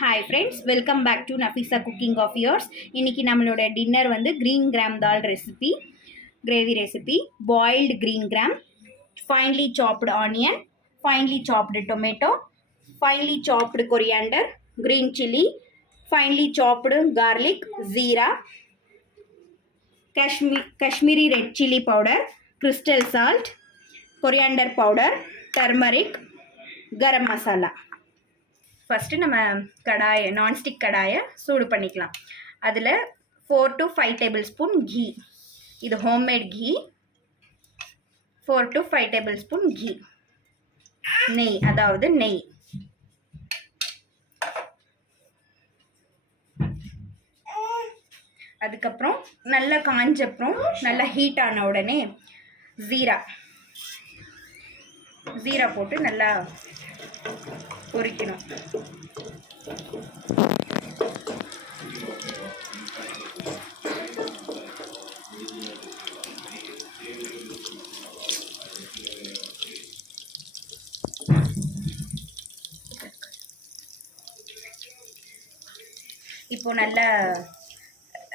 Hi friends, welcome back to Nafisa cooking of yours. இன்றைக்கி நம்மளோட dinner வந்து green gram dal recipe, gravy recipe. Boiled green gram, finely chopped onion, finely chopped tomato, finely chopped coriander, green chilli, finely chopped garlic, jeera, Kashmiri red chilli powder, crystal salt, coriander powder, turmeric, garam masala. First நம்ம nonstick கடாயை சூடு பண்ணிக்கலாம். அதில் 4 to 5 tablespoon ghee, இது homemade ghee. 4 to 5 tablespoon key, நெய், அதாவது நெய். அதுக்கப்புறம் நல்லா காஞ்சப்புறம், நல்லா ஹீட் ஆன உடனே ஜீரா போட்டு நல்லா பொரிக்கணும். இப்போ நல்ல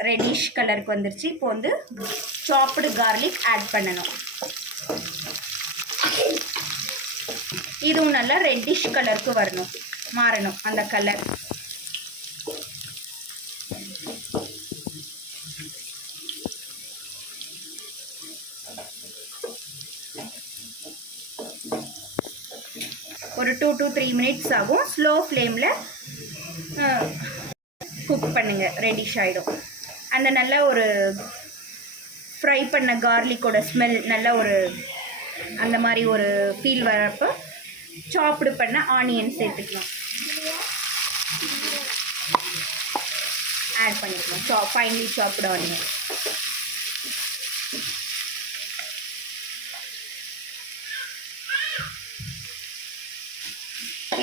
ரெட்டிஷ் கலருக்கு வந்துருச்சு. இப்போ வந்து சாப்டு கார்லிக் ஆட் பண்ணணும். இதுவும் நல்லா ரெட்டிஷ் கலருக்கு மாறணும் அந்த கலர். ஒரு 2 to 3 மினிட்ஸ் ஆகும். ஸ்லோ ஃப்ளேமில் குக் பண்ணுங்க, ரெடிஷ் ஆகிடும். அந்த நல்ல ஒரு ஃப்ரை பண்ண கார்லிக்கோட ஸ்மெல் நல்ல ஒரு அந்த மாதிரி ஒரு ஃபீல் வரப்போ சாப்டு பண்ண ஆனியன் சேர்த்துக்கலாம், ஆட் பண்ணிக்கலாம். Finally chopped onion.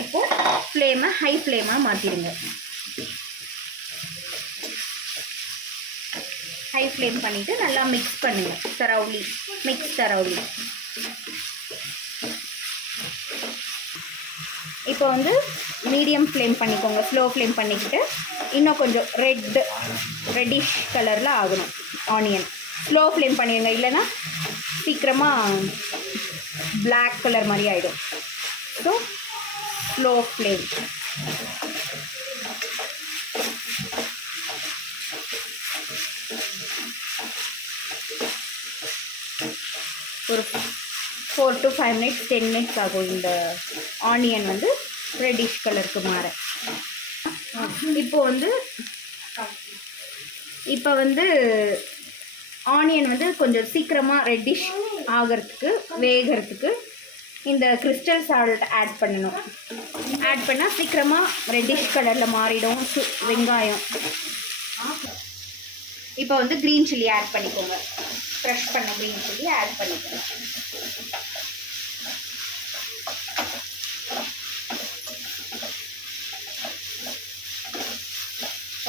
இப்போ ஃப்ளேமை ஹை ஃப்ளேமாக மாற்றிடுங்க. ஹை ஃப்ளேம் பண்ணிவிட்டு நல்லா மிக்ஸ் பண்ணுங்கள். தரவுலி. இப்போ வந்து மீடியம் ஃப்ளேம் பண்ணிக்கோங்க. ஸ்லோ ஃப்ளேம் பண்ணிக்கிட்டு இன்னும் கொஞ்சம் ரெட்டிஷ் கலரில் ஆகணும் ஆனியன். ஸ்லோ ஃப்ளேம் பண்ணிடுங்க, இல்லைன்னா சீக்கிரமாக பிளாக் கலர் மாதிரி ஆகிடும். So slow flame. ஒரு 4 to 5 மினிட்ஸ் 10 மினிட்ஸ் ஆகும் இந்த ஆனியன் வந்து ரெட்டிஷ் கலருக்கு மாற. இப்போ வந்து ஆனியன் வந்து கொஞ்சம் சீக்கிரமாக ரெட்டிஷ் வேகிறதுக்கு இந்த கிறிஸ்டல் சால்ட் ஆட் பண்ணணும். ஆட் பண்ணால் சீக்கிரமாக ரெட்டிஷ் கலரில் மாறிடும் வெங்காயம். இப்போ வந்து க்ரீன் சில்லி ஆட் பண்ணிக்கோங்க. க்ரஷ் பண்ண க்ரீன் சில்லி ஆட் பண்ணிக்கோங்க.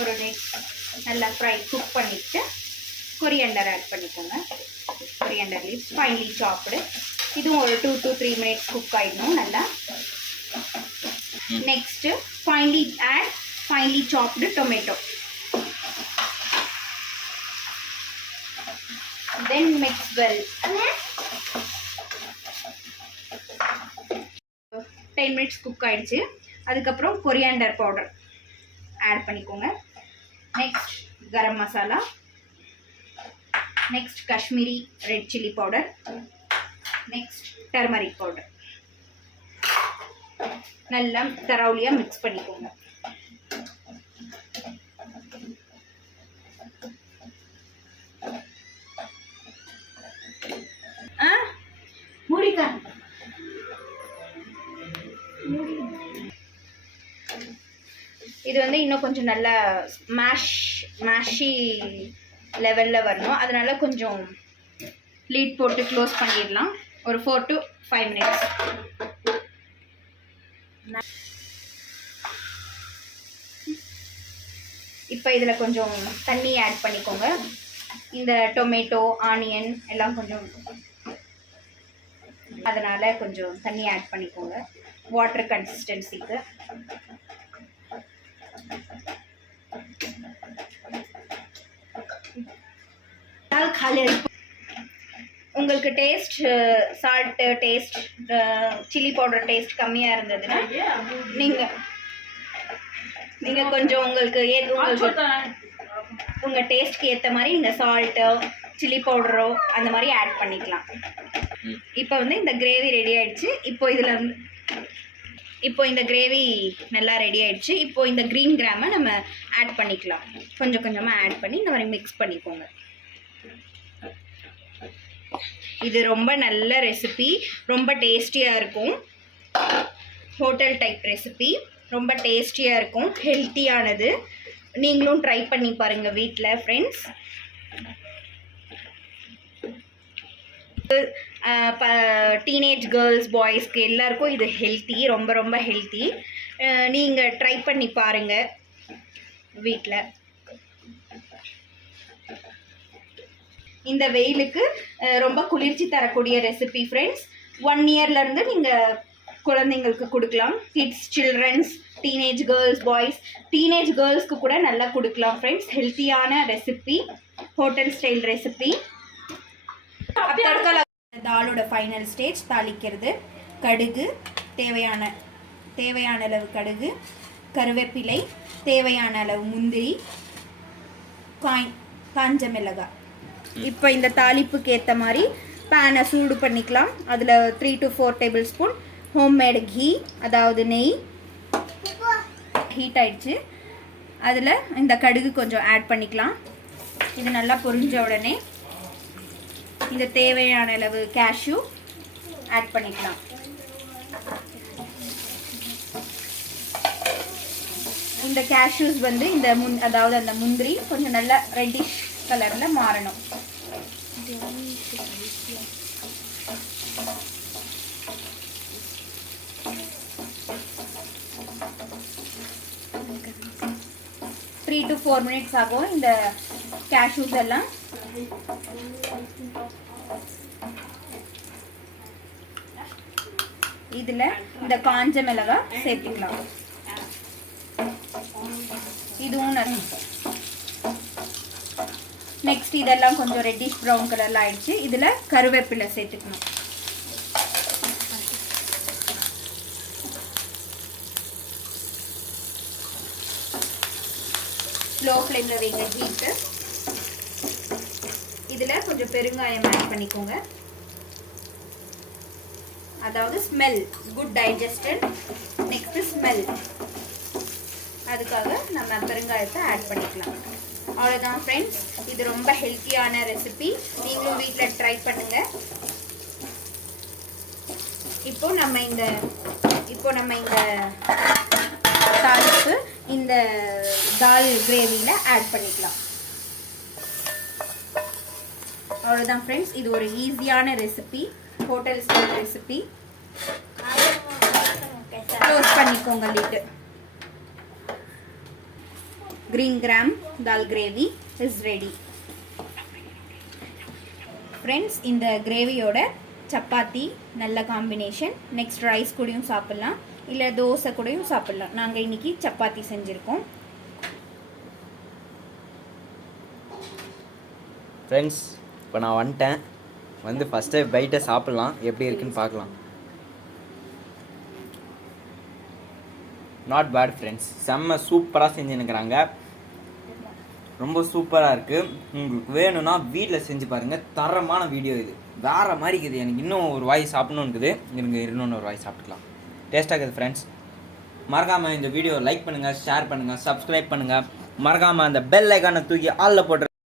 ஒரு நல்லா குக் பண்ணிவிட்டு கொரியாண்டர் ஆட் பண்ணிக்கோங்க. கொரியாண்டர் லீவ்ஸ் ஃபைன்லி சாப்டு. இதுவும் ஒரு 2 to 3 மினிட்ஸ் குக் ஆகிடணும் நல்லா. Next finely chopped tomato. Then mix well. 10 minutes cook ஆயிடுச்சு. அதுக்கப்புறம் கொரியாண்டர் பவுடர் ஆட் பண்ணிக்கோங்க. Next garam masala, next Kashmiri red chilli powder, next turmeric powder. நல்லா தரவுலியாக மிக்ஸ் பண்ணிக்கோங்க. இது வந்து இன்னும் கொஞ்சம் நல்லா மேஷி லெவலில் வரணும். அதனால கொஞ்சம் லீட் போட்டு க்ளோஸ் பண்ணிடலாம். ஒரு 4 to 5 மினிட்ஸ். இப்போ இதில் கொஞ்சம் தண்ணி ஆட் பண்ணிக்கோங்க. இந்த டொமேட்டோ ஆனியன் எல்லாம் கொஞ்சம், அதனால் கொஞ்சம் தண்ணி ஆட் பண்ணிக்கோங்க வாட்டர் கன்சிஸ்டன்சிக்கு. அதில் உங்களுக்கு taste salt taste chilli powder taste கம்மியாக இருந்ததுன்னா நீங்கள் கொஞ்சம் உங்களுக்கு உங்கள் டேஸ்ட்க்கு ஏற்ற மாதிரி நீங்கள் சால்ட்டோ சில்லி பவுடரோ அந்த மாதிரி ஆட் பண்ணிக்கலாம். இப்போ வந்து இந்த கிரேவி ரெடி ஆகிடுச்சு. இப்போ இந்த கிரேவி நல்லா ரெடி ஆகிடுச்சு. இப்போது இந்த க்ரீன் கிராமை நம்ம ஆட் பண்ணிக்கலாம். கொஞ்சம் கொஞ்சமாக ஆட் பண்ணி இந்த மாதிரி மிக்ஸ் பண்ணிக்கோங்க. இது ரொம்ப நல்ல ரெசிபி, ரொம்ப டேஸ்டியாக இருக்கும். ஹோட்டல் டைப் ரெசிபி, ரொம்ப டேஸ்டியாக இருக்கும், ஹெல்த்தியானது. நீங்களும் ட்ரை பண்ணி பாருங்கள் வீட்டில் ஃப்ரெண்ட்ஸ். டீனேஜ் கேர்ள்ஸ் பாய்ஸ்க்கு எல்லாருக்கும் இது ஹெல்த்தி, ரொம்ப ரொம்ப ஹெல்த்தி. நீங்கள் ட்ரை பண்ணி பாருங்கள் வீட்டில். இந்த வெயிலுக்கு ரொம்ப குளிர்ச்சி தரக்கூடிய ரெசிபி ஃப்ரெண்ட்ஸ். 1 இயர்லேருந்து நீங்கள் குழந்தைங்களுக்கு கொடுக்கலாம். Kids, childrens, teenage girls boys, teenage கேர்ள்ஸ்க்கு கூட நல்லா கொடுக்கலாம் ஃப்ரெண்ட்ஸ். ஹெல்த்தியான ரெசிபி, ஹோட்டல் ஸ்டைல் ரெசிபி. தாலோட ஃபைனல் ஸ்டேஜ் தாளிக்கிறது. கடுகு, தேவையான அளவு கடுகு, கருவேப்பிலை, தேவையான அளவு முந்திரி, காஞ்ச மிளகாய். இப்போ இந்த தாளிப்புக்கு ஏற்ற மாதிரி பேனை சூடு பண்ணிக்கலாம். அதில் 3 to 4 tablespoon homemade ghee, அதாவது நெய் ஹீட் ஆயிடுச்சு. அதில் இந்த கடுகு கொஞ்சம் ஆட் பண்ணிக்கலாம். இது நல்லா பொரிஞ்ச உடனே இந்த தேவையான அளவு கேஷ்யூ ஆட் பண்ணிக்கலாம். இந்த கேஷ்யூஸ் வந்து அதாவது அந்த முந்திரி கொஞ்சம் நல்லா ரெட்டிஷ் கலரில் மாறணும். த்ரீ to 4 minutes ஆகும் இந்த கேஷ்யூஸ் எல்லாம். இதில் இந்த காஞ்ச மிளகாய் சேர்த்துக்கலாம். இதுவும் நெக்ஸ்ட் இதெல்லாம் கொஞ்சம் ரெட்டிஷ் ப்ரௌன் கலரில் ஆயிடுச்சு. இதில் கருவேப்பிலை சேர்த்துக்கணும். ஸ்லோ ஃப்ளேமில் வைங்க ஹீட்டு. இதில் கொஞ்சம் பெருங்காயம் ஆட் பண்ணிக்கோங்க. அதாவது ஸ்மெல், குட் டைஜஸ்டன். நெக்ஸ்ட் ஸ்மெல், அதுக்காக நம்ம பெருங்காயத்தை ஆட் பண்ணிக்கலாம். அவ்வளோதான் ஃப்ரெண்ட்ஸ். இது ரொம்ப ஹெல்த்தியான ரெசிபி. நீங்களும் வீட்டில் ட்ரை பண்ணுங்கள். இப்போ நம்ம இந்த தாளிப்பு இந்த தால் கிரேவியில் ஆட் பண்ணிக்கலாம். அவ்வளோதான் ஃப்ரெண்ட்ஸ். இது ஒரு ஈஸியான recipe, hotel style recipe. Close பண்ணிக்கோங்க lid. green gram dal gravy is ready. Friends, இந்த கிரேவியோட சப்பாத்தி நல்ல காம்பினேஷன். நெக்ஸ்ட் ரைஸ் கூடயும் சாப்பிடலாம், இல்லை தோசை கூடயும் சாப்பிடலாம். நாங்கள் இன்னைக்கு சப்பாத்தி செஞ்சுருக்கோம். ஃப்ரெண்ட்ஸ், இப்போ நான் வந்துட்டேன். வந்து ஃபஸ்ட்டு பைட்டை சாப்பிட்லாம், எப்படி இருக்குன்னு பார்க்கலாம். நாட் பேட் ஃப்ரெண்ட்ஸ், செம்ம சூப்பராக செஞ்சுன்னுக்குறாங்க. ரொம்ப சூப்பராக இருக்குது. உங்களுக்கு வேணும்னா வீட்டில் செஞ்சு பாருங்கள். தரமான வீடியோ இது, வேறு மாதிரி இருக்குது. எனக்கு இன்னும் ஒரு வாய் சாப்பிட்ணுன்னு இருக்குது. எனக்கு இன்னொன்று ஒரு வாய் சாப்பிட்டுக்கலாம். டேஸ்ட்டாக இருக்குது ஃப்ரெண்ட்ஸ். மறக்காமல் இந்த வீடியோ லைக் பண்ணுங்கள், ஷேர் பண்ணுங்கள், சப்ஸ்கிரைப் பண்ணுங்கள். மறக்காமல் அந்த பெல் ஐக்கானை தூக்கி ஆளில் போட்டு